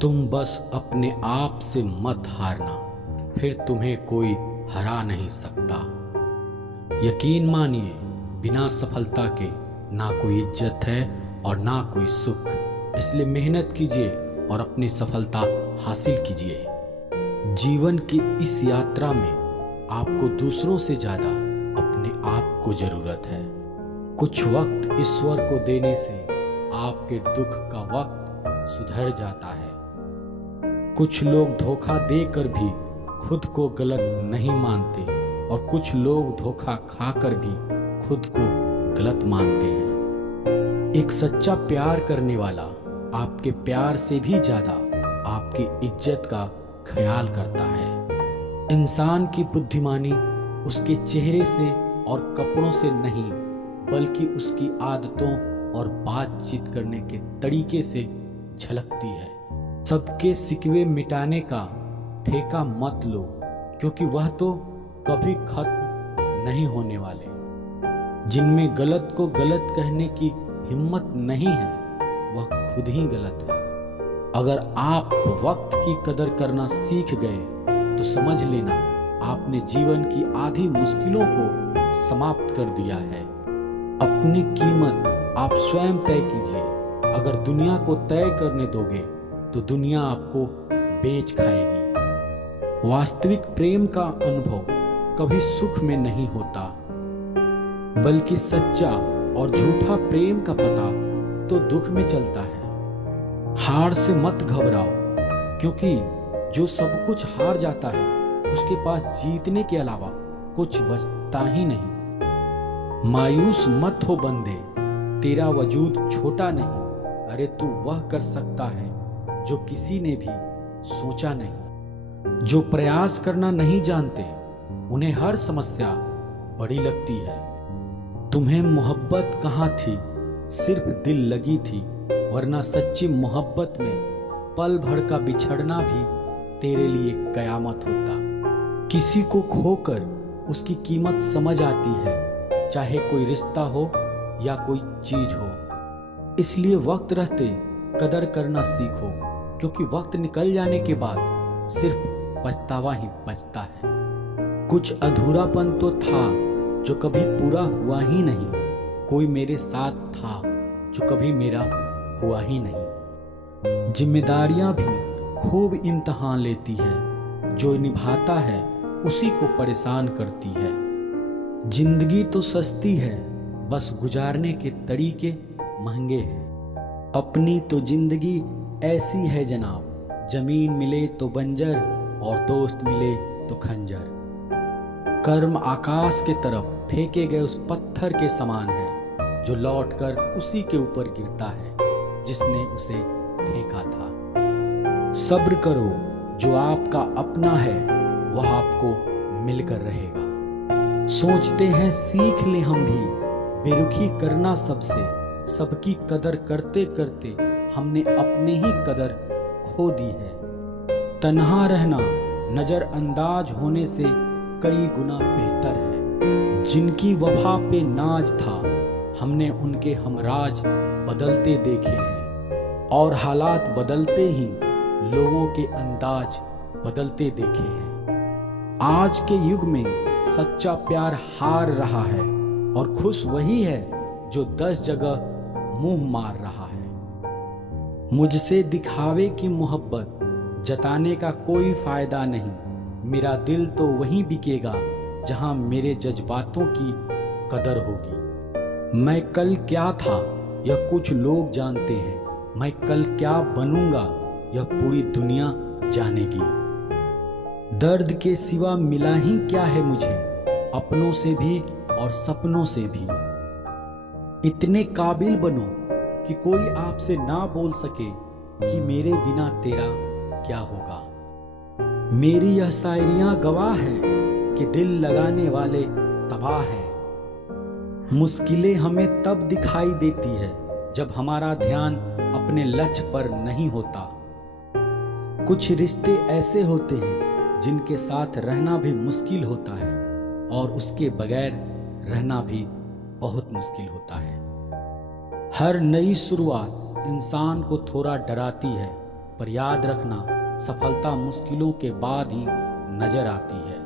तुम बस अपने आप से मत हारना, फिर तुम्हें कोई हरा नहीं सकता। यकीन मानिए, बिना सफलता के ना कोई इज्जत है और ना कोई सुख। इसलिए मेहनत कीजिए और अपनी सफलता हासिल कीजिए। जीवन की इस यात्रा में आपको दूसरों से ज्यादा अपने आप को जरूरत है। कुछ वक्त ईश्वर को देने से आपके दुख का वक्त सुधर जाता है। कुछ लोग धोखा देकर भी खुद को गलत नहीं मानते और कुछ लोग धोखा खाकर भी खुद को गलत मानते हैं। एक सच्चा प्यार करने वाला आपके प्यार से भी ज्यादा आपकी इज्जत का ख्याल करता है। इंसान की बुद्धिमानी उसके चेहरे से और कपड़ों से नहीं, बल्कि उसकी आदतों और बातचीत करने के तरीके से झलकती है। सबके सिकवे मिटाने का ठेका मत लो, क्योंकि वह तो कभी खत्म नहीं होने वाले। जिनमें गलत को गलत कहने की हिम्मत नहीं है, वह खुद ही गलत है। अगर आप वक्त की कदर करना सीख गए तो समझ लेना आपने जीवन की आधी मुश्किलों को समाप्त कर दिया है। अपनी कीमत आप स्वयं तय कीजिए। अगर दुनिया को तय करने दोगे तो दुनिया आपको बेच खाएगी। वास्तविक प्रेम का अनुभव कभी सुख में नहीं होता, बल्कि सच्चा और झूठा प्रेम का पता तो दुख में चलता है। हार से मत घबराओ, क्योंकि जो सब कुछ हार जाता है उसके पास जीतने के अलावा कुछ बचता ही नहीं। मायूस मत हो बंदे, तेरा वजूद छोटा नहीं। अरे तू वह कर सकता है जो किसी ने भी सोचा नहीं। जो प्रयास करना नहीं जानते उन्हें हर समस्या बड़ी लगती है। तुम्हें मोहब्बत कहाँ थी, सिर्फ दिल लगी थी, वरना सच्ची मोहब्बत में पल भर का बिछड़ना भी तेरे लिए कयामत होता। किसी को खोकर उसकी कीमत समझ आती है, चाहे कोई रिश्ता हो या कोई चीज हो। इसलिए वक्त रहते कदर करना सीखो, क्योंकि वक्त निकल जाने के बाद सिर्फ पछतावा ही बचता है। कुछ अधूरापन तो था जो कभी पूरा हुआ ही नहीं। कोई मेरे साथ था जो कभी मेरा हुआ ही नहीं। जिम्मेदारियां भी खूब इम्तिहान लेती है, जो निभाता है उसी को परेशान करती है। जिंदगी तो सस्ती है, बस गुजारने के तरीके महंगे हैं। अपनी तो जिंदगी ऐसी है जनाब, जमीन मिले तो बंजर और दोस्त मिले तो खंजर। कर्म आकाश के तरफ फेंके गए उस पत्थर के समान है, जो लौटकर उसी के ऊपर गिरता है जिसने उसे फेंका था। सब्र करो, जो आपका अपना है वह आपको मिलकर रहेगा। सोचते हैं सीख ले हम भी बेरुखी करना सबसे, सबकी कदर करते करते हमने अपने ही कदर खो दी है। तन्हा रहना नजरअंदाज होने से कई गुना बेहतर है। जिनकी वफा पे नाज था, हमने उनके हमराज बदलते देखे हैं, और हालात बदलते ही लोगों के अंदाज बदलते देखे हैं। आज के युग में सच्चा प्यार हार रहा है, और खुश वही है जो 10 जगह मुंह मार रहा है। मुझसे दिखावे की मोहब्बत जताने का कोई फायदा नहीं। मेरा दिल तो वहीं बिकेगा जहां मेरे जज्बातों की कदर होगी। मैं कल क्या था यह कुछ लोग जानते हैं, मैं कल क्या बनूंगा यह पूरी दुनिया जानेगी। दर्द के सिवा मिला ही क्या है मुझे, अपनों से भी और सपनों से भी। इतने काबिल बनो कि कोई आपसे ना बोल सके कि मेरे बिना तेरा क्या होगा। मेरी यह शायरियां गवाह है कि दिल लगाने वाले तबाह हैं। मुश्किलें हमें तब दिखाई देती है जब हमारा ध्यान अपने लक्ष्य पर नहीं होता। कुछ रिश्ते ऐसे होते हैं जिनके साथ रहना भी मुश्किल होता है, और उसके बगैर रहना भी बहुत मुश्किल होता है। हर नई शुरुआत इंसान को थोड़ा डराती है, पर याद रखना, सफलता मुश्किलों के बाद ही नजर आती है।